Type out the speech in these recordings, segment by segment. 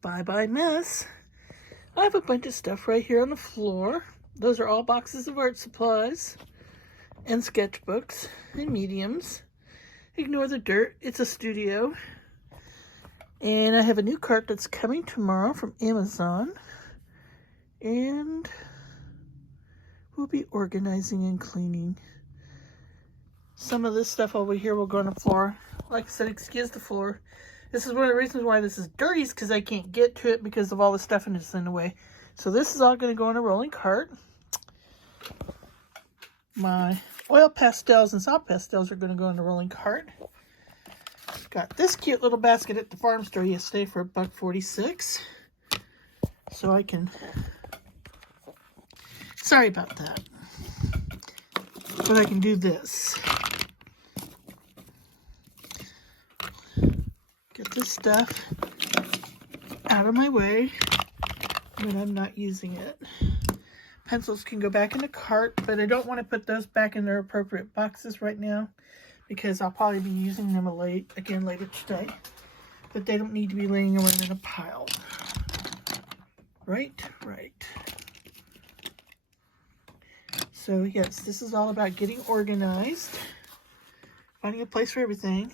Bye-bye mess. I have a bunch of stuff right here on the floor. Those are all boxes of art supplies and sketchbooks and mediums. Ignore the dirt. It's a studio. And I have a new cart that's coming tomorrow from Amazon. And we'll be organizing and cleaning. Some of this stuff over here will go on the floor. Like I said, excuse the floor. This is one of the reasons why this is dirty, is because I can't get to it because of all the stuff that's in the way. So this is all going to go in a rolling cart. My oil pastels and soft pastels are going to go in the rolling cart. Got this cute little basket at the farm store yesterday for $1.46. So I can... Sorry about that. But I can do this. Get this stuff out of my way when I'm not using it. Pencils can go back in the cart, but I don't want to put those back in their appropriate boxes right now because I'll probably be using them again later today. But they don't need to be laying around in a pile. Right. So yes, this is all about getting organized, finding a place for everything.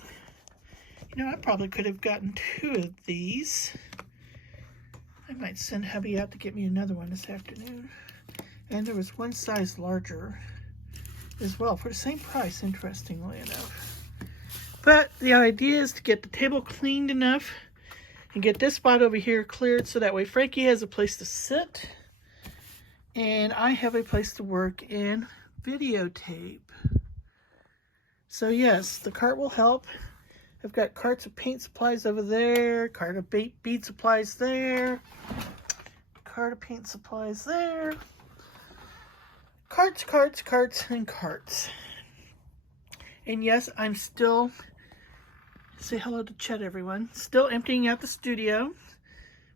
You know, I probably could have gotten 2 of these. I might send hubby out to get me another one this afternoon. And there was one size larger as well for the same price, interestingly enough. But the idea is to get the table cleaned enough and get this spot over here cleared so that way Frankie has a place to sit and I have a place to work and videotape. So yes, the cart will help. I've got carts of paint supplies over there, cart of bead supplies there, cart of paint supplies there. Carts, and carts. And yes, I'm still, say hello to Chet, everyone. Still emptying out the studio,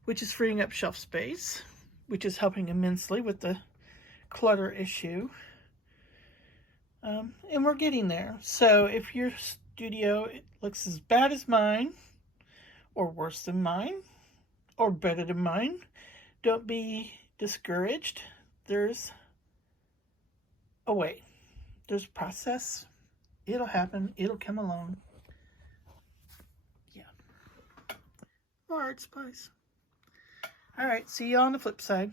which is freeing up shelf space, which is helping immensely with the clutter issue. And we're getting there. So if your studio looks as bad as mine, or worse than mine, or better than mine, don't be discouraged. There's a way. There's a process. It'll happen. It'll come along. Yeah. More art supplies. Alright, see you on the flip side.